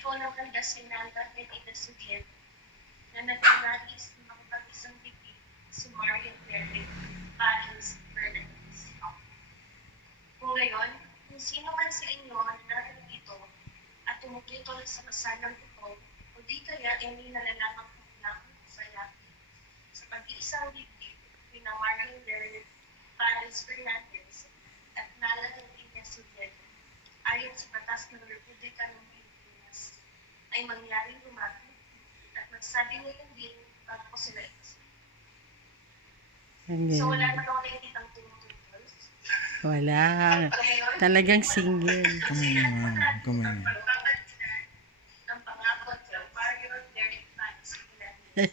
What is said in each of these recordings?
ikaw ng kandasinanda at itasugin na nagkanais ng makapag-isang bibig si Marian Derek Paris Fernandez. Kung gayon, kung sino man sa inyo na narito at tumututol sa kasanang ito, o di kaya hindi nalalamang kung saya sa pag-iisang bibig ni na Marian Derek Paris Fernandez at Nala ng Inesugin, ayon sa batas ng Republika ng Pilipinas, ay mangyaring lumapit at magsabi ngayon din bago ko sila ito. So wala na ako nakikitang tumututol. Wala. Talagang single. Kumain. Ang pangako sa Marian Derek Paris Fernandez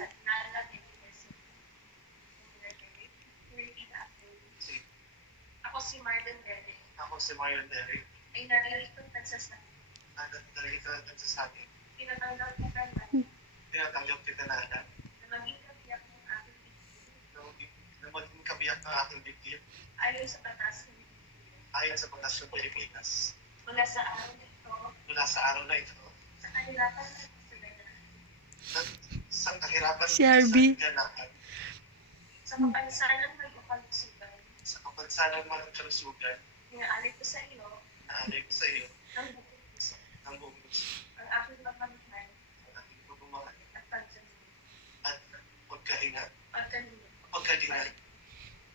at Nala ng Inesugin. Ako si Marden Derek. Ako si Marian Derek. Ay naririto at nagsasabi. Narito at nagsasabi. Tinatanggap kita na Tinatanggap kita na na maging kabiyak ng aking bibig na maging kabiyak ng aking bibig ayon sa batas ng Pilipinas. ayon sa batas ng Pilipinas. Mula sa araw na ito, Mula sa araw na ito, sa kahirapan at kasalanan, sa kahirapan Si RB. sa kaganahan, sa kapansanan ng kapansugan, sa kapansanan ng kalusugan, inaalay ko sa iyo naalay ko sa iyo ng buong puso ng buong puso ang aking pagmamahal ang aking pagmamahal at pagkalinga. at Pagkalinga. pagkalinga.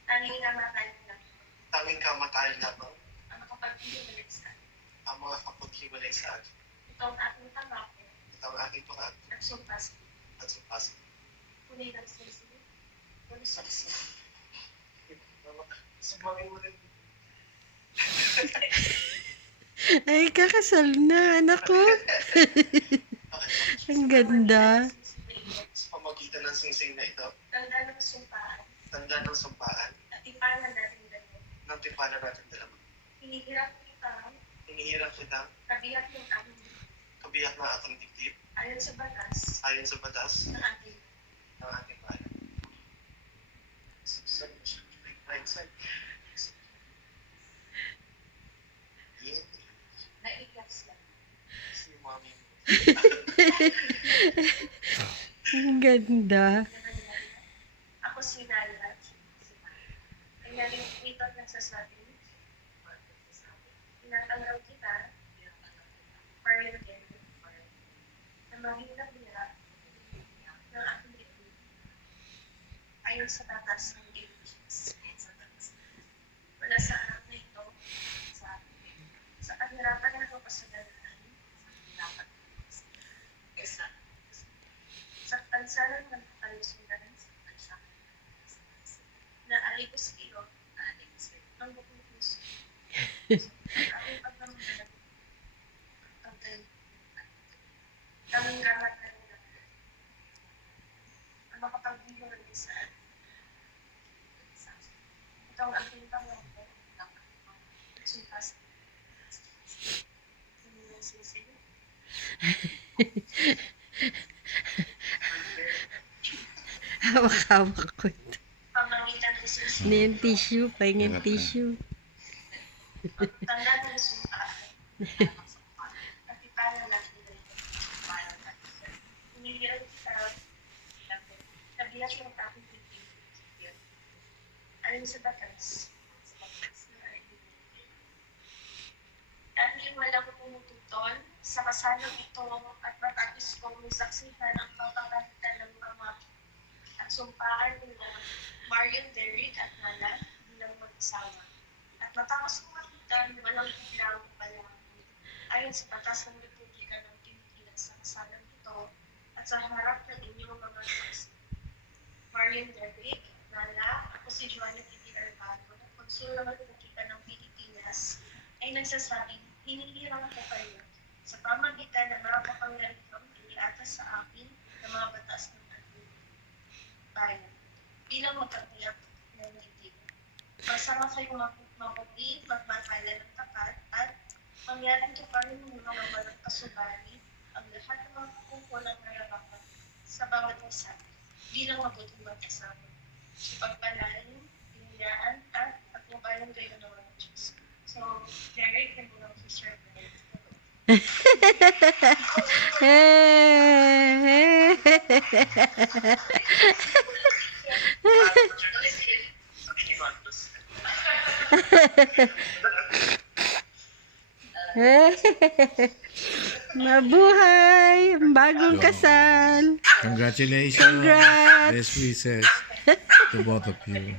Tanging kamatayan lang Tanging kamatayan lamang ang makapaghiwalay sa akin. ang mga kapaghiwalay sa akin. Ito ang aking pangako Ito ang aking pangako at sumpas. at sumpas. Tunay ng sisi. Tunay sa sisi. Sumangin mo rin. Ay, kakasal na, anak ko. Ang ganda. Sa pamagitan ng singsing na ito, Tanda ng sumpaan tanda ng sumpaan at ipanan natin dalawa. ng timpala natin dalawa. Hinihirap kita Hinihirap kita, kabiyak ng aming kabiyak na aking dibdib, ayon sa batas ayon sa batas ng ating ng ating bayan. Right side. Yeah. naikas lang. Si Mami. Ang ganda. Ako si Nala. Ay nalilito at nagsasabi, tinatanggap kita, Marian Derek, na maging nabira ng aking bibig ayon sa batas ng Pilipinas. Wala sa araw na ito, sa kahirapan ng kapasadanan, sa pansalan ng kalusugan, na alay ko sa iyo, ang buong puso. Ang aking pagmamahal, kaming gamat na nila, ang makapagbilang sa atin. Ito ang aking pangako, sumpas. Hindi na sisiyo. Hawak-hawak ko ito. Pamagitan ng sisiyo. Hindi yung tissue, pahingin tissue. Tanda ng sumpaan. At ipanan natin dito. Hinihirap kita, kabiyak ng aking bibig. Ayon sa batas. Dahil walang pumututol sa kasanang ito at matapos kong saksihan ang pagkakakitan ng mga at sumpaan nila Marian Derek at Nala bilang mag-asawa. At matapos kong makita na walang biglang pala ayon sa batas ng Republika ng Pilipinas sa kasanang ito at sa harap ng inyong mga saksi. Marian Derek, Nala, ako si Joanna P. Arpato, konsul ng Republika ng Pilipinas, ay nagsasabing hinihirang ko kayo sa pamagitan ng mga kapangyarihang iniatas sa akin ng mga batas ng ating bayan bilang magkabiyak ng dibdib. Magsama kayong mabuti, magmatayan ng tapat at mangyaring tuparin ng mga walang kasubali ang lahat ng mga kukulang nararapat sa bawat isa bilang mabuting mag-asawa. Sa pagpalain, piniyaan at pagbabayang kayo ng mga Diyos. So, Derek, and mga officer, Mabuhay! Ang bagong kasal! Congratulations. Congrats. Best wishes to both of you.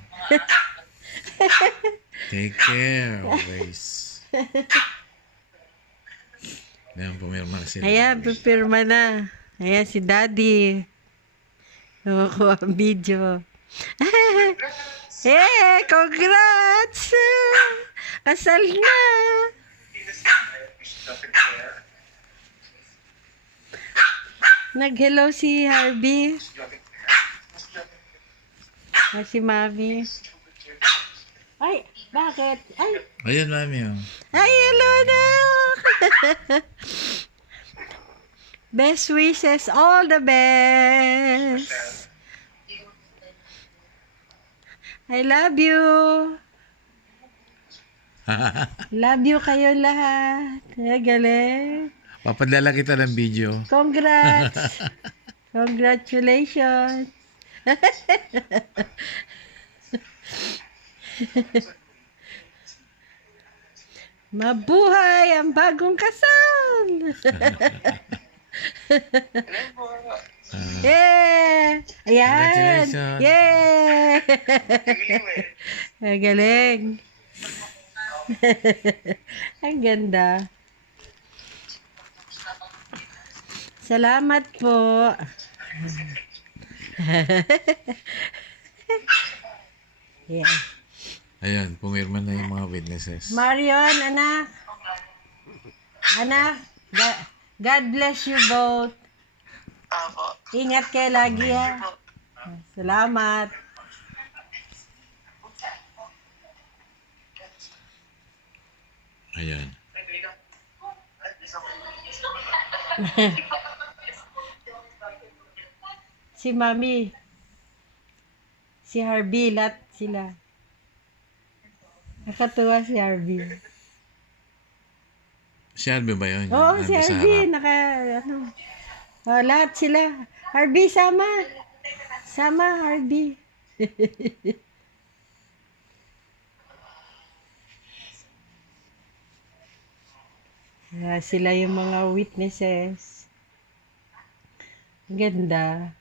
Take care always. Ayan, pumirma na sila. Ayan, pipirma na. Ayan, si Daddy. Nakuha ang video. Eh, congrats! Kasal na! Nag-hello si Harvey. Si Mami. Ay, bakit? Ay, Ayan, mami. Oh. ay, hello na! Best wishes, all the best! I love you! Love you kayo lahat. Ay, galing. Papadala kita ng video. Congrats! Congratulations! Mabuhay ang bagong kasal! Yeah! Ayan! Congratulations. Yeah! Ang galing! Ang ganda. Salamat po. Yeah. Ayan, pumirma na yung mga witnesses. Marion, anak. Anak, God bless you both. Apo. Ingat kayo lagi ha. Salamat. Ayan. Si Mami. Si Harvey, lahat sila. Nakatuwa si Harvey. Si Albi ba yun? Oo, Yung si sa Harvey. harap. Lahat sila. Harvey, sama. Sama, Harvey. Sila yung mga witnesses. Ganda.